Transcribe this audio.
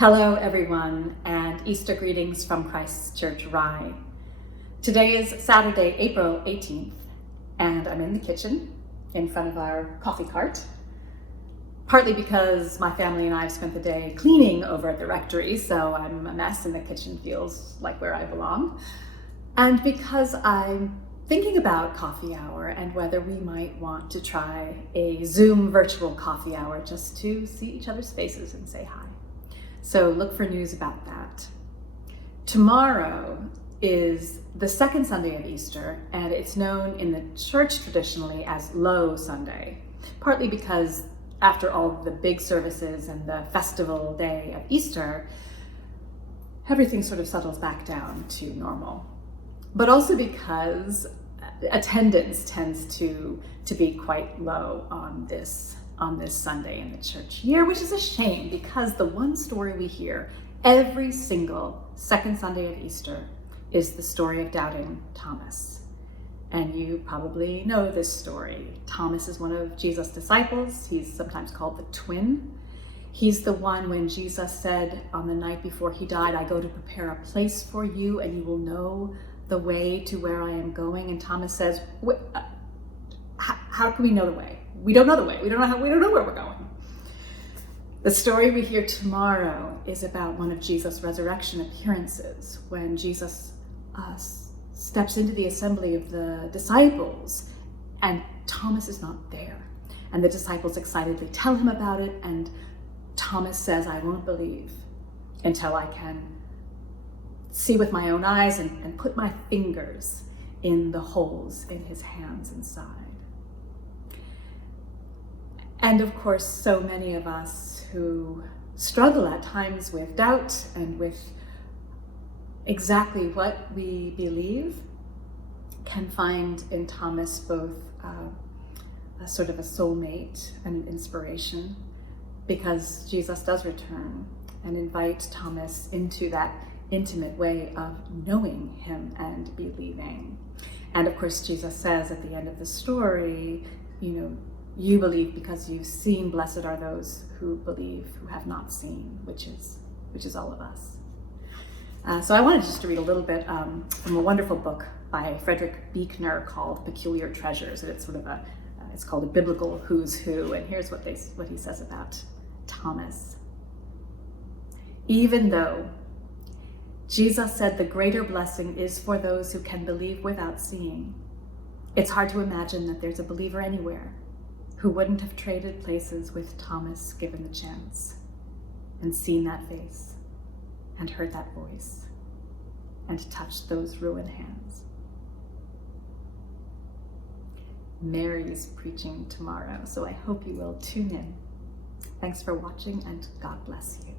Hello everyone, and Easter greetings from Christ's Church Rye. Today is Saturday, April 18th, and I'm in the kitchen in front of our coffee cart, partly because my family and I have spent the day cleaning over at the rectory, so I'm a mess and the kitchen feels like where I belong, and because I'm thinking about coffee hour and whether we might want to try a Zoom virtual coffee hour just to see each other's faces and say hi. So look for news about that. Tomorrow is the second Sunday of Easter, and it's known in the church traditionally as Low Sunday, partly because after all the big services and the festival day of Easter, everything sort of settles back down to normal. But also because attendance tends to be quite low on this Sunday in the church year, which is a shame because the one story we hear every single second Sunday of Easter is the story of doubting Thomas. And you probably know this story. Thomas is one of Jesus' disciples. He's sometimes called the twin. He's the one when Jesus said on the night before he died, "I go to prepare a place for you and you will know the way to where I am going." And Thomas says, how can we know the way? We don't know the way. We don't know where we're going. The story we hear tomorrow is about one of Jesus' resurrection appearances, when Jesus steps into the assembly of the disciples and Thomas is not there. And the disciples excitedly tell him about it, and Thomas says, "I won't believe until I can see with my own eyes and put my fingers in the holes in his hands and side." And of course, so many of us who struggle at times with doubt and with exactly what we believe can find in Thomas both a sort of a soulmate and an inspiration, because Jesus does return and invite Thomas into that intimate way of knowing him and believing. And of course, Jesus says at the end of the story, you believe because you've seen. Blessed are those who believe who have not seen, which is all of us. So I wanted just to read a little bit from a wonderful book by Frederick Buechner called Peculiar Treasures. And it's sort of it's called a biblical who's who. And here's what he says about Thomas. Even though Jesus said the greater blessing is for those who can believe without seeing, it's hard to imagine that there's a believer anywhere who wouldn't have traded places with Thomas given the chance, and seen that face, and heard that voice, and touched those ruined hands. Mary's preaching tomorrow, so I hope you will tune in. Thanks for watching, and God bless you.